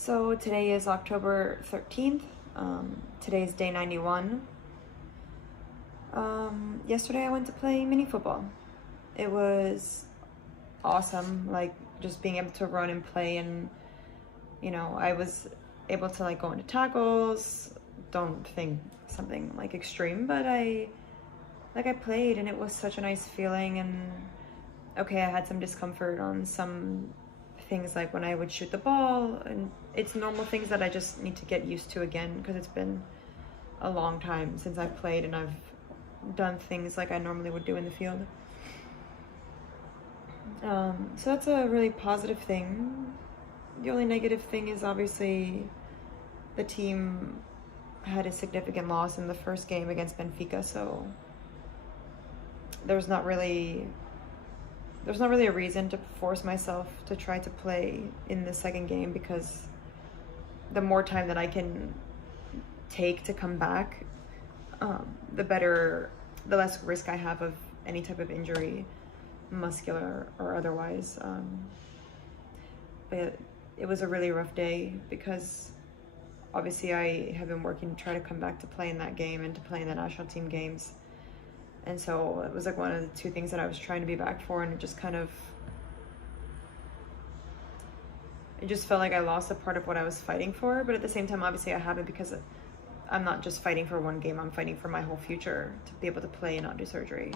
So today is October 13th. Today is day 91. Yesterday I went to play mini football. It was awesome, like just being able to run and play, and I was able to like go into tackles. Don't think something like extreme, but I played and it was such a nice feeling. And okay, I had some discomfort on some things like when I would shoot the ball, and it's normal things that I just need to get used to again because it's been a long time since I've played and I've done things like I normally would do in the field. So that's a really positive thing. The only negative thing is obviously the team had a significant loss in the first game against Benfica, so there's not really a reason to force myself to try to play in the second game, because the more time that I can take to come back, the less risk I have of any type of injury, muscular or otherwise. But it was a really rough day because obviously I have been working to try to come back to play in that game and to play in the national team games. And so it was like one of the two things that I was trying to be back for, and it just felt like I lost a part of what I was fighting for. But at the same time, obviously I have it because I'm not just fighting for one game, I'm fighting for my whole future to be able to play and not do surgery.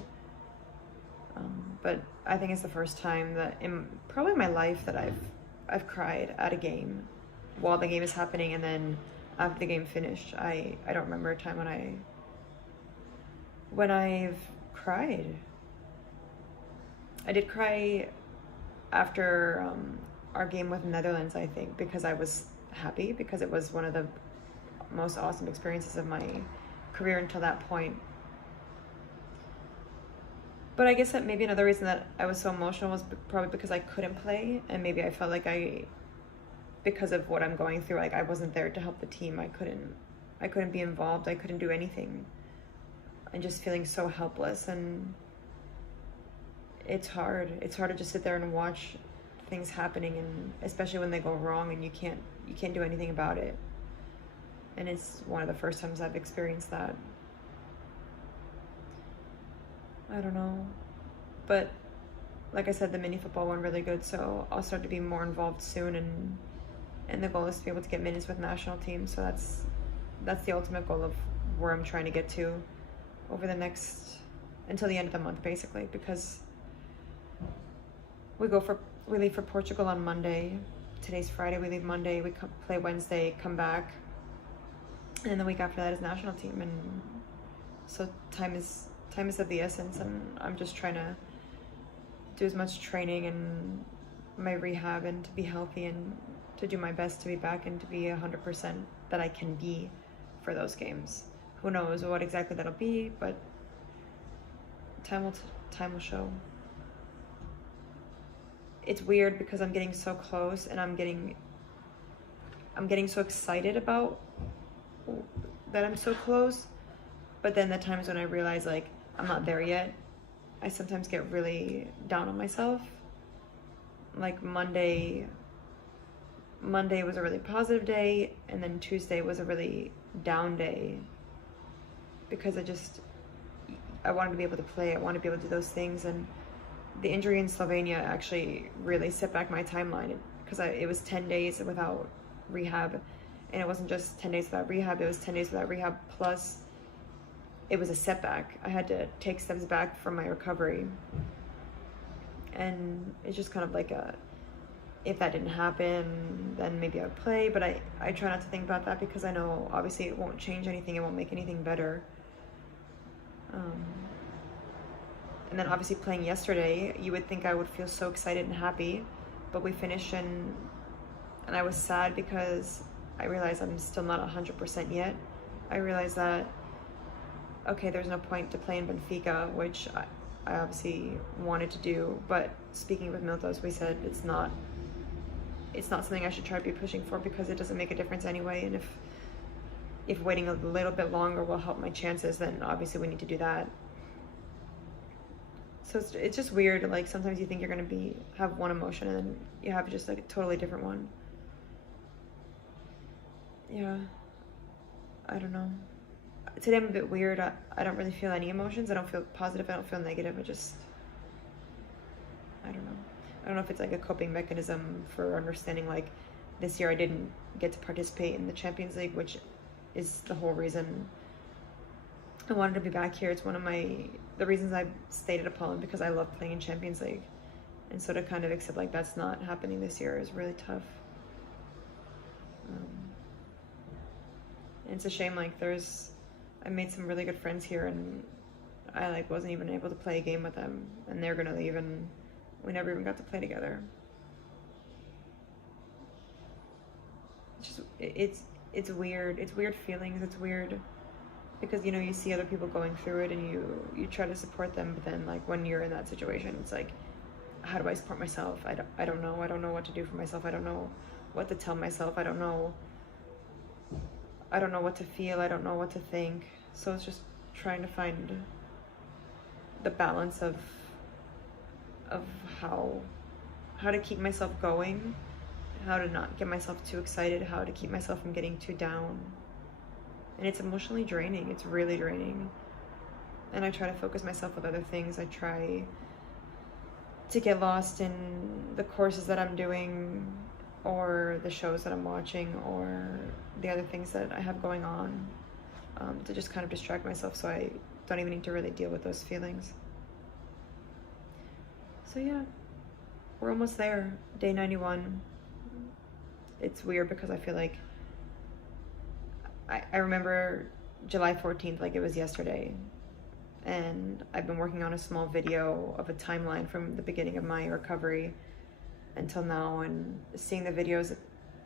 But I think it's the first time that in probably my life that I've cried at a game while the game is happening, and then after the game finished. I don't remember a time when I've cried. I did cry after our game with Netherlands, I think, because I was happy, because it was one of the most awesome experiences of my career until that point. But I guess that maybe another reason that I was so emotional was probably because I couldn't play, and maybe I felt like because of what I'm going through, like I wasn't there to help the team. I couldn't be involved. I couldn't do anything. And just feeling so helpless, and it's hard to just sit there and watch things happening, and especially when they go wrong and you can't do anything about it. And it's one of the first times I've experienced that. I don't know, but like I said, the mini football went really good, so I'll start to be more involved soon, and the goal is to be able to get minutes with national team. So that's the ultimate goal of where I'm trying to get to over the next, until the end of the month, basically, because we leave for Portugal on Monday. Today's Friday. We leave Monday. We play Wednesday. Come back, and then the week after that is national team. And so time is of the essence. And I'm just trying to do as much training and my rehab and to be healthy and to do my best to be back and to be 100% that I can be for those games. Who knows what exactly that'll be, but time will show. It's weird because I'm getting so close, and I'm getting so excited about that I'm so close, but then the times when I realize like I'm not there yet, I sometimes get really down on myself. Like Monday was a really positive day, and then Tuesday was a really down day because I wanted to be able to play. I wanted to be able to do those things, and the injury in Slovenia actually really set back my timeline because it was 10 days without rehab, and it wasn't just 10 days without rehab, it was 10 days without rehab plus it was a setback. I had to take steps back from my recovery, and it's just kind of like if that didn't happen, then maybe I would play, but I try not to think about that because I know obviously it won't change anything, it won't make anything better. And then obviously playing yesterday, you would think I would feel so excited and happy, but we finished and I was sad because I realized I'm still not 100% yet. I realized that, okay, there's no point to play in Benfica, which I obviously wanted to do, but speaking with Miltos, we said it's not something I should try to be pushing for because it doesn't make a difference anyway, and if waiting a little bit longer will help my chances, then obviously we need to do that. So it's just weird, like sometimes you think you're gonna have one emotion and then you have just like a totally different one. yeah, I don't know. Today I'm a bit weird. I don't really feel any emotions. I don't feel positive. I don't feel negative. I don't know. I don't know if it's like a coping mechanism for understanding like this year I didn't get to participate in the Champions League, which is the whole reason I wanted to be back here. It's one of the reasons I stayed at Poland, because I love playing in Champions League. And so to kind of accept like that's not happening this year is really tough. And it's a shame, like I made some really good friends here, and I like wasn't even able to play a game with them, and they're gonna leave, and we never even got to play together. It's weird. It's weird feelings. It's weird because you see other people going through it, and you try to support them, but then like when you're in that situation, it's like, how do I support myself? I don't know. I don't know what to do for myself. I don't know what to tell myself. I don't know what to feel. I don't know what to think. So it's just trying to find the balance of how to keep myself going, how to not get myself too excited, how to keep myself from getting too down. And it's emotionally draining. It's really draining. And I try to focus myself with other things. I try to get lost in the courses that I'm doing, or the shows that I'm watching, or the other things that I have going on, to just kind of distract myself so I don't even need to really deal with those feelings. So yeah, we're almost there. Day 91. It's weird because I feel like I remember July 14th like it was yesterday, and I've been working on a small video of a timeline from the beginning of my recovery until now, and seeing the videos,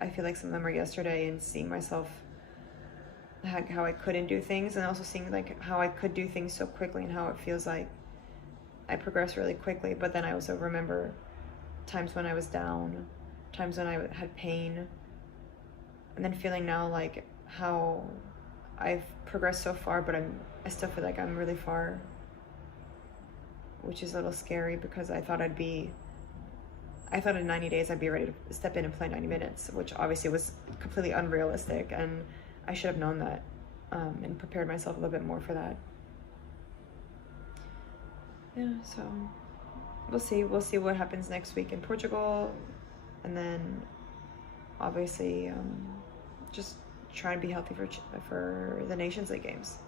I feel like some of them are yesterday, and seeing myself how I couldn't do things, and also seeing like how I could do things so quickly, and how it feels like I progress really quickly. But then I also remember times when I was down, times when I had pain, and then feeling now like how I've progressed so far, but I still feel like I'm really far, which is a little scary because I thought in 90 days I'd be ready to step in and play 90 minutes, which obviously was completely unrealistic, and I should have known that, and prepared myself a little bit more for that. Yeah, so we'll see what happens next week in Portugal, and then obviously just try and be healthy for the Nations League games.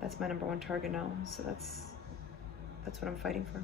That's my #1 target now, so that's what I'm fighting for.